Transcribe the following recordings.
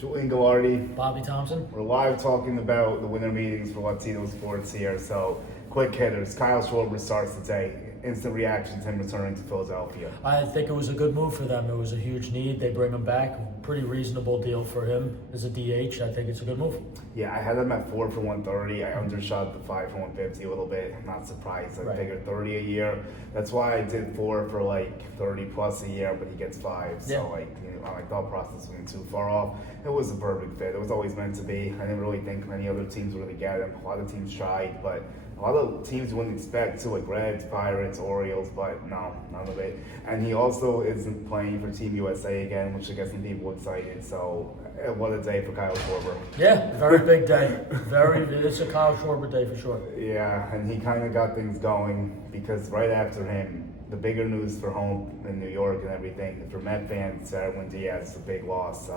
Julian Gallardi. Bobby Thompson. We're live talking about the winter meetings for Latino sports here. So, quick hitters. Kyle Schwarber starts today. Instant reaction to him returning to Philadelphia. I think it was a good move for them. It was a huge need. They bring him back. Pretty reasonable deal for him as a DH. I think it's a good move. Yeah, I had him at 4 for 130. I undershot the 5 for 150 a little bit. I'm not surprised. I figured 30 a year. That's why I did 4 for like 30 plus a year, but he gets 5. So my thought process wasn't too far off. It was a perfect fit. It was always meant to be. I didn't really think many other teams would really get him. A lot of teams tried, but a lot of teams wouldn't expect to, like Reds, Pirates, Orioles, but no, none of it. And he also isn't playing for Team USA again, which should get some people excited. So, what a day for Kyle Schwarber. Yeah, very big day. It's a Kyle Schwarber day for sure. Yeah, and he kind of got things going because right after him, the bigger news for home in New York and everything, for Met fans, Edwin Diaz is a big loss.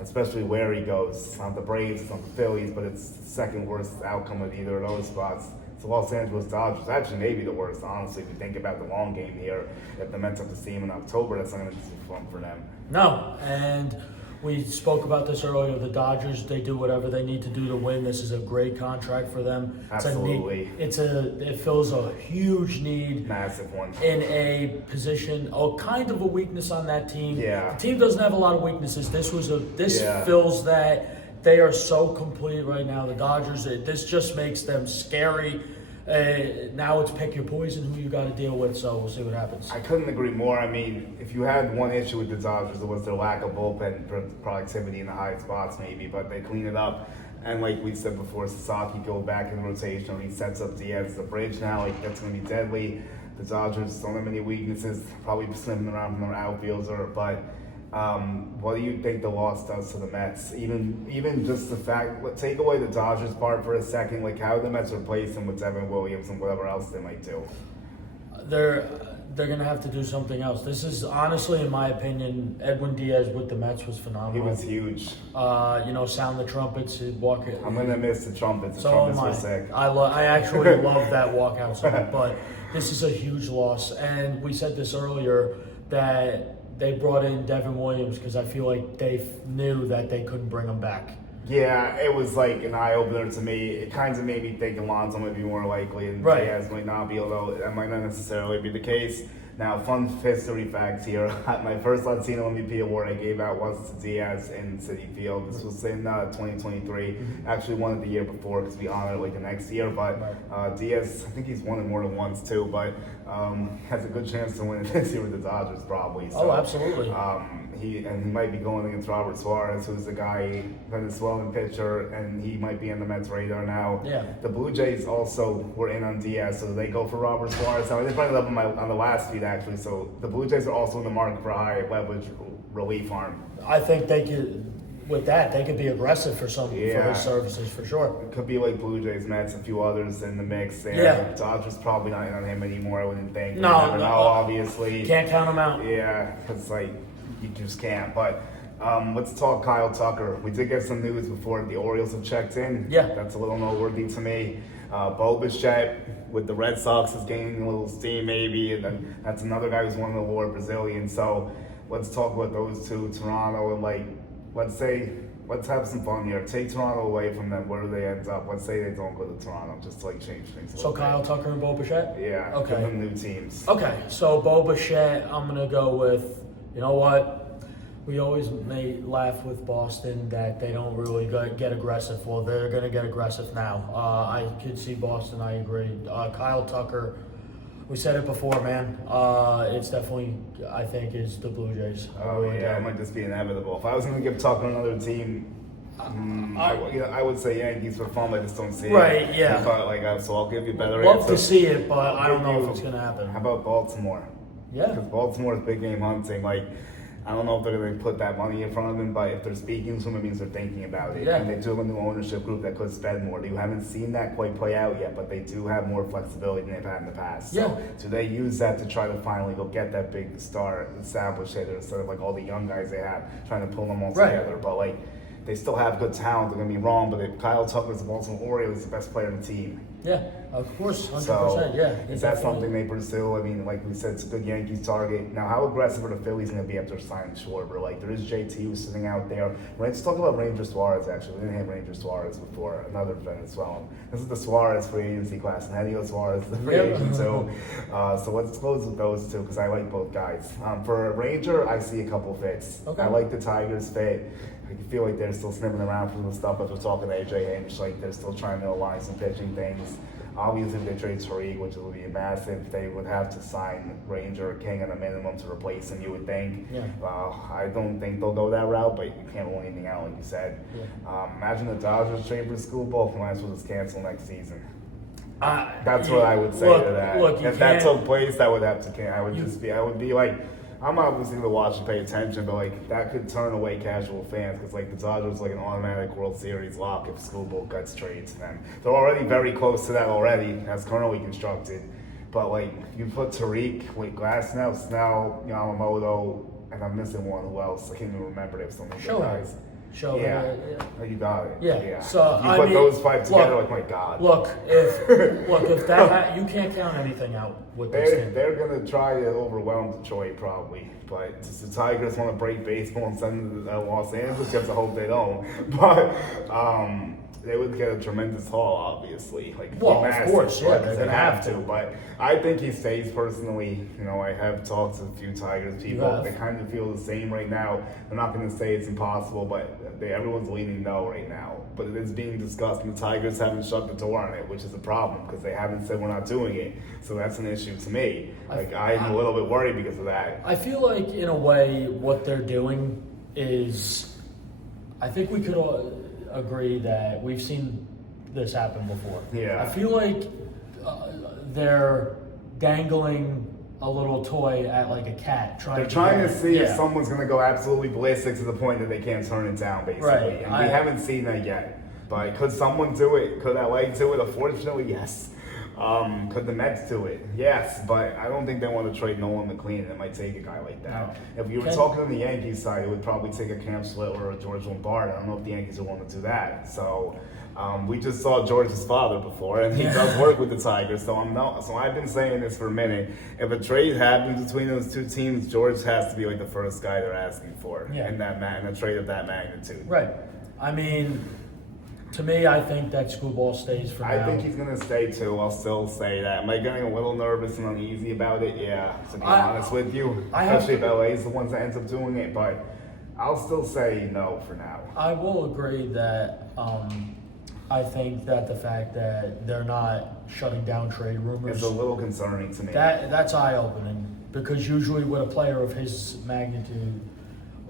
Especially where he goes. It's not the Braves, it's not the Phillies, but it's the second worst outcome of either of those spots. The Los Angeles Dodgers actually may be the worst, honestly, if you think about the long game here. If the Mets have to see him in October, that's not going to be fun for them. No, and we spoke about this earlier. The Dodgers, they do whatever they need to do to win. This is a great contract for them. Absolutely. It fills a huge need. Massive one. In a position, kind of a weakness on that team. Yeah. The team doesn't have a lot of weaknesses. This fills that. They are so complete right now. The Dodgers, this just makes them scary. Now it's pick your poison who you got to deal with, so we'll see what happens. I couldn't agree more. I mean, if you had one issue with the Dodgers, it was their lack of bullpen productivity in the high spots maybe, but they clean it up. And like we said before, Sasaki go back in rotation. He sets up Diaz as the bridge now. Like, that's going to be deadly. The Dodgers don't have many weaknesses, probably slimming around from their outfielder, but what do you think the loss does to the Mets? Even just the fact, take away the Dodgers part for a second, like how the Mets replace him with Devin Williams and whatever else they might do. They're going to have to do something else. This is honestly, in my opinion, Edwin Diaz with the Mets was phenomenal. He was huge. Sound the trumpets, walk it. I'm going to miss the trumpets. The trumpets were sick. I actually love that walkout song, but this is a huge loss. And we said this earlier that they brought in Devin Williams because I feel like they knew that they couldn't bring him back. Yeah, it was like an eye-opener to me. It kind of made me think Alonso might be more likely and Diaz might not be, although that might not necessarily be the case. Now, fun history facts here. My first Latino MVP award I gave out was to Diaz in Citi Field. This was in 2023. Actually won it the year before because we honored it like the next year. But Diaz, I think he's won it more than once too, but has a good chance to win it this year with the Dodgers probably. So, absolutely. He might be going against Robert Suarez, who's the guy, Venezuelan pitcher, and he might be on the Mets radar now. Yeah. The Blue Jays also were in on Diaz, so they go for Robert Suarez. I they brought it up on the last feed actually. So the Blue Jays are also in the market for a high leverage relief arm. I think they could. With that, they could be aggressive for for his services for sure. It could be like Blue Jays, Mets, a few others in the mix there. Yeah. Dodgers probably not in on him anymore, I wouldn't think. No, obviously. Can't count him out. Yeah, because you just can't. But let's talk Kyle Tucker. We did get some news before the Orioles have checked in. Yeah. That's a little noteworthy to me. Bo Bichette with the Red Sox is gaining a little steam maybe, and then that's another guy who's won the award, Brazilian. So let's talk about those two, Toronto, and let's have some fun here. Take Toronto away from them. Where do they end up? Let's say they don't go to Toronto, just to change things. So Kyle Tucker and Bo Bichette? Yeah. Okay. Give them new teams. Okay. So Bo Bichette, I'm gonna go with. You know what? We always may laugh with Boston that they don't really get aggressive. Well, they're gonna get aggressive now. I could see Boston. I agree. Kyle Tucker. We said it before, man. It's definitely, I think, is the Blue Jays. It might just be inevitable. If I was going to give Tucker another team, I would say Yankees for fun, but I just don't see it. Right, yeah. But, so I'll give you a better Love answer. to see it, but I don't know if it's going to happen. How about Baltimore? Yeah. Because Baltimore is big game hunting. I don't know if they're going to put that money in front of them, but if they're speaking to them, it means they're thinking about it. Yeah. And they do have a new ownership group that could spend more. You haven't seen that quite play out yet, but they do have more flexibility than they've had in the past. So do they use that to try to finally go get that big star established hitter instead of all the young guys they have, trying to pull them all together? But they still have good talent, don't get me wrong, but Kyle Tucker's the Baltimore Orioles, he's the best player on the team. Yeah. Of course, 100%. So, yeah. is that something they pursue? I mean, like we said, it's a good Yankees target. Now, how aggressive are the Phillies going to be after signing Schwarber? Like, there is JT who's sitting out there. Let's talk about Ranger Suarez, actually. We didn't have Ranger Suarez before, another Venezuelan. This is the Suarez free agency class, and Henio Suarez is the free agent, too. So let's close with those two, because I like both guys. For Ranger, I see a couple fits. Okay. I like the Tigers fit. I feel like they're still sniffing around for the stuff as we're talking to AJ Hinch, like they're still trying to align some pitching things. Obviously, if they trade Tariq, which would be massive, they would have to sign Ranger or King at a minimum to replace him, you would think. Yeah. I don't think they'll go that route, but you can't rule anything out, like you said. Yeah. Imagine the Dodgers trade for Scooble, might as well just cancel next season. That's what I would say to that. If that took place, I would have to cancel. I would be like, I'm obviously going to watch and pay attention, but like that could turn away casual fans because like the Dodgers like an automatic World Series lock if Scooble gets traded to them. They're already very close to that already, as currently constructed. But like you put Tariq, Glasnow, Snell, Yamamoto, and I'm missing one. Who else? I can't even remember. There's so many good guys. Yeah. You got it. Yeah. So you put those five together, like my God. Look, if that you can't count anything out with this team. They're gonna try to overwhelm Detroit probably, but the Tigers want to break baseball and send them to Los Angeles. You have to hope they don't. But they would get a tremendous haul, obviously. Like, of course, yeah, they're gonna have to. But I think he stays personally. I have talked to a few Tigers people. They kind of feel the same right now. I'm not going to say it's impossible, but everyone's leaning no right now. But it is being discussed, and the Tigers haven't shut the door on it, which is a problem because they haven't said we're not doing it. So that's an issue to me. I'm a little bit worried because of that. I feel like, in a way, what they're doing is, I think we could all agree that we've seen this happen before. Yeah. I feel like they're dangling a little toy at like a cat. They're trying to see if someone's going to go absolutely ballistic to the point that they can't turn it down, basically. Right. And we haven't seen that yet. But could someone do it? Could LA do it? Unfortunately, yes. Could the Mets do it? Yes, but I don't think they want to trade Nolan McLean. It might take a guy like that. No. If you were talking on the Yankees side, it would probably take a Cam Slitter or a George Lombard. I don't know if the Yankees would want to do that. So we just saw George's father before, and he does work with the Tigers. So I've been saying this for a minute. If a trade happens between those two teams, George has to be like the first guy they're asking for in a trade of that magnitude. Right. I mean, to me, I think that Screwball stays for now. I think he's going to stay too. I'll still say that. Am I getting a little nervous and uneasy about it? Yeah, to be honest with you. Especially if LA is the ones that ends up doing it. But I'll still say no for now. I will agree that I think that the fact that they're not shutting down trade rumors is a little concerning to me. That's eye-opening. Because usually with a player of his magnitude,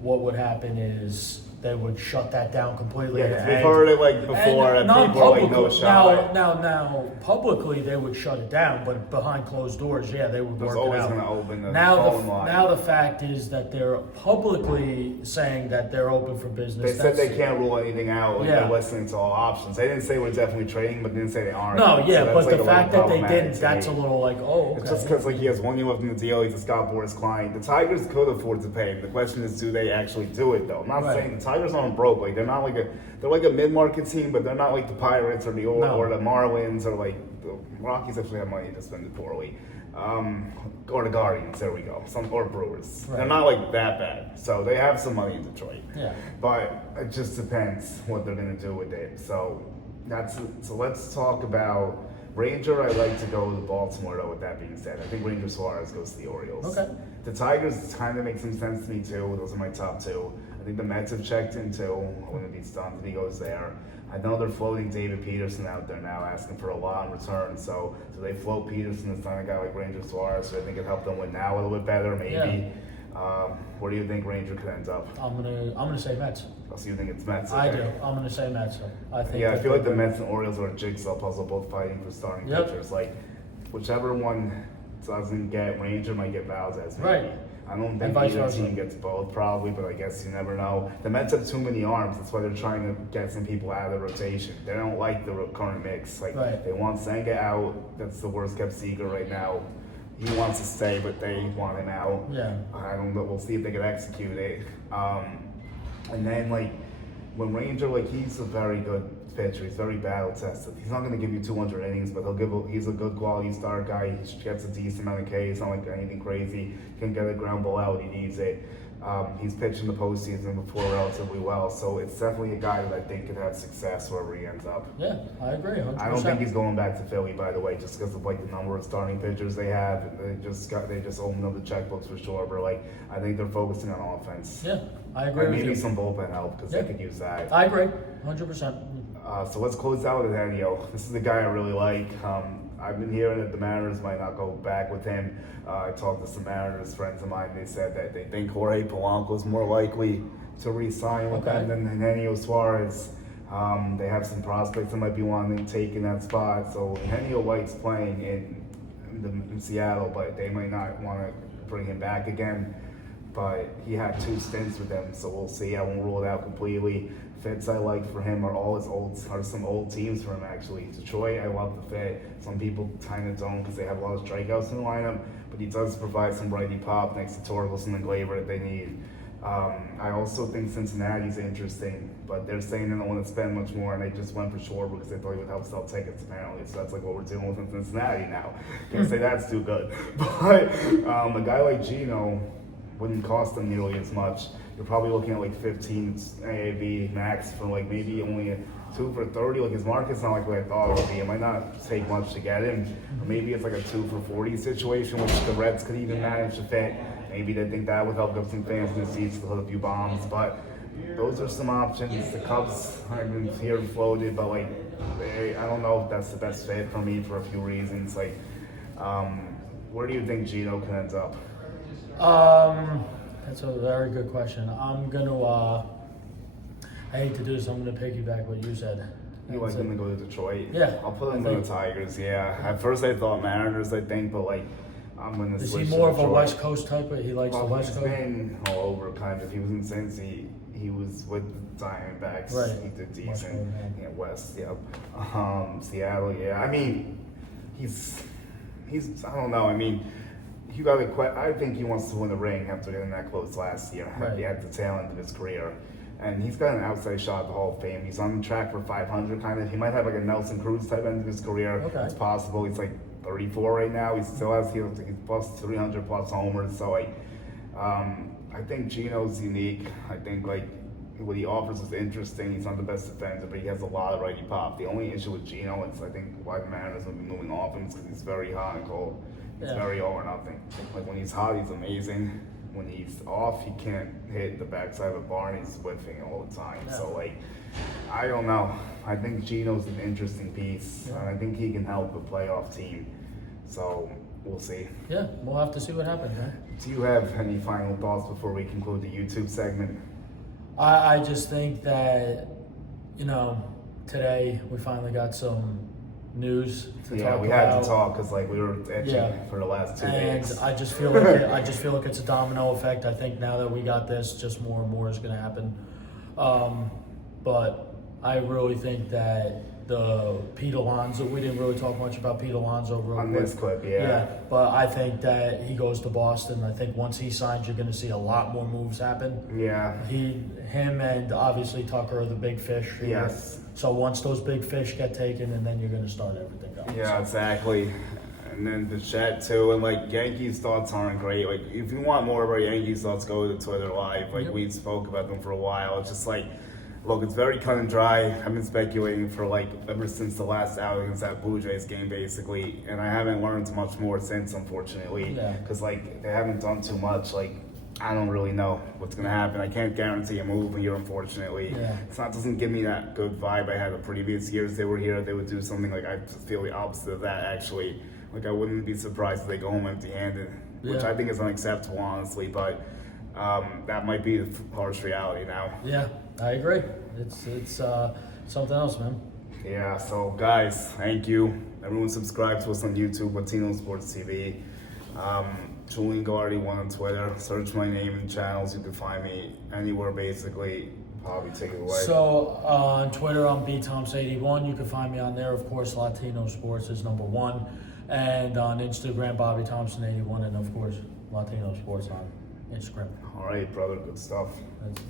what would happen is they would shut that down completely. Yeah, we've heard it like before, and people are like, no shot. Now, publicly they would shut it down, but behind closed doors, they would work it out. There's always going to open the phone line. Now the fact is that they're publicly saying that they're open for business. They said they can't rule anything out. Like they're listening to all options. They didn't say we're definitely trading, but they didn't say they aren't. No, so but the fact that they didn't, that's a little like, okay. It's just because he has 1 year left in the deal. He's a Scott Boras client. The Tigers could afford to pay him. The question is, do they actually do it, though? I'm not saying the Tigers aren't broke. Like they're not like they're like a mid-market team, but they're not like the Pirates or the Marlins or like the Rockies. Actually have money to spend it poorly, or the Guardians. There we go. Or Brewers. Right. They're not like that bad, so they have some money in Detroit. Yeah, but it just depends what they're gonna do with it. So let's talk about Ranger. I like to go to Baltimore though. With that being said, I think Ranger Suarez goes to the Orioles. Okay. The Tigers kind of make some sense to me too. Those are my top two. I think the Mets have checked in too. I wouldn't be stunned if he goes there. I know they're floating David Peterson out there now, asking for a lot in return. So they float Peterson instead of a guy like Ranger Suarez. So I think it helped them win now a little bit better, maybe. Yeah. Where do you think Ranger could end up? I'm gonna say Mets. Oh, so you think it's Mets? Okay. I do. I'm gonna say Mets. I think. Yeah, I feel like the Mets and Orioles are a jigsaw puzzle, both fighting for starting pitchers. Like whichever one doesn't get Ranger might get Valdez. Maybe. Right. I don't think either team gets both, probably, but I guess you never know. The Mets have too many arms. That's why they're trying to get some people out of the rotation. They don't like the current mix. They want Senga out. That's the worst kept secret right now. He wants to stay, but they want him out. Yeah. I don't know. We'll see if they can execute it. And then when Ranger, he's a very good pitcher. He's very battle tested. He's not going to give you 200 innings, but he's a good quality start guy. He gets a decent amount of K. It's not like anything crazy. He can get a ground ball out when he needs it. He's pitched in the postseason before relatively well, so it's definitely a guy that I think could have success wherever he ends up. Yeah, I agree. 100%. I don't think he's going back to Philly, by the way, just because of like the number of starting pitchers they have. They just opened up the checkbooks for Schwarber. Like, I think they're focusing on offense. Yeah, I agree with you. Maybe some bullpen help because they could use that. I agree, 100%. So let's close out with Henio. This is the guy I really like. I've been hearing that the Mariners might not go back with him. I talked to some Mariners friends of mine. They said that they think Jorge Polanco is more likely to re-sign with them than Henio Suarez. They have some prospects that might be wanting to take in that spot. So Henio likes playing in Seattle, but they might not want to bring him back again. But he had 2 stints with them, so we'll see. I won't rule it out completely. Fits I like for him are some old teams for him actually. Detroit, I love the fit. Some people kind of don't because they have a lot of strikeouts in the lineup, but he does provide some righty pop next to Torkelson and Glaber that they need. I also think Cincinnati's interesting, but they're saying they don't want to spend much more, and they just went for Schwarber because they thought he would help sell tickets apparently. So that's like what we're dealing with in Cincinnati now. Can't say that's too good, but a guy like Gino wouldn't cost them nearly as much. You're probably looking at like 15 AAV max for like maybe only a 2 for 30. Like his market's not like what I thought it would be. It might not take much to get him. Or maybe it's like a 2 for 40 situation, which the Reds could even manage to fit. Maybe they think that would help get some fans in the seats to hit a few bombs. But those are some options. The Cubs I've been hearing floated, but like I don't know if that's the best fit for me for a few reasons. Like, where do you think Gino can end up? That's a very good question. I'm gonna, I hate to do this, I'm gonna piggyback what you said. You like him to go to Detroit? Yeah. I'll put him in the Tigers, yeah. At first I thought Mariners, I think, but like, I'm gonna switch to Detroit. Is he more of a West Coast type? He likes the West Coast? He's been all over, kind of. He was in Cincy. He was with the Diamondbacks. Right. He did decent. Yeah, West, yep. Seattle, yeah. I mean, he's, I don't know. I mean, I think he wants to win the ring after getting that close last year. Right. He had the tail end of his career. And he's got an outside shot at the Hall of Fame. He's on track for 500, kind of. He might have like a Nelson Cruz type end of his career. Okay. It's possible. He's like 34 right now. He still has he's plus 300 plus homers. So like, I think Gino's unique. I think like what he offers is interesting. He's not the best defender, but he has a lot of righty pop. The only issue with Gino is I think why the Mariners will be moving off him is because he's very hot and cold. He's very all or nothing. Like when he's hot, he's amazing. When he's off, he can't hit the backside of a bar, and he's whiffing all the time. Yeah. So, like, I don't know. I think Gino's an interesting piece, and I think he can help a playoff team. So, we'll see. Yeah, we'll have to see what happens, huh? Do you have any final thoughts before we conclude the YouTube segment? I just think that, today we finally got some news to talk about. Yeah, we had to talk because like we were etching for the last 2 days. And I just feel like it's a domino effect. I think now that we got this, just more and more is going to happen. But I really think that the Pete Alonso, we didn't really talk much about Pete Alonso on this clip, yeah. But I think that he goes to Boston. I think once he signs, you're going to see a lot more moves happen. Yeah. Him and obviously Tucker are the big fish. Yes. So once those big fish get taken, and then you're going to start everything going. Yeah, exactly. And then the chat too, and like Yankees thoughts aren't great. Like if you want more of our Yankees thoughts, go to Twitter Live. Like we spoke about them for a while. It's just like, look, it's very cut and dry. I've been speculating for like ever since the last out against that Blue Jays game, basically, and I haven't learned much more since, unfortunately, because like they haven't done too much. Like I don't really know what's gonna happen. I can't guarantee a move here, unfortunately. Yeah. Doesn't give me that good vibe I had the previous years they were here. They would do something like I feel the opposite of that actually. Like I wouldn't be surprised if they go home empty-handed, which I think is unacceptable, honestly. But that might be the harsh reality now. Yeah, I agree. It's something else, man. Yeah. So guys, thank you. Everyone subscribe to us on YouTube, Latino Sports TV. Julian Gardy1 on Twitter. Search my name in channels. You can find me anywhere, basically. Probably take it away. So on Twitter, I'm bthompson81. You can find me on there. Of course, Latino Sports is #1. And on Instagram, Bobby Thompson81. And of course, Latino Sports on Instagram. All right, brother. Good stuff. That's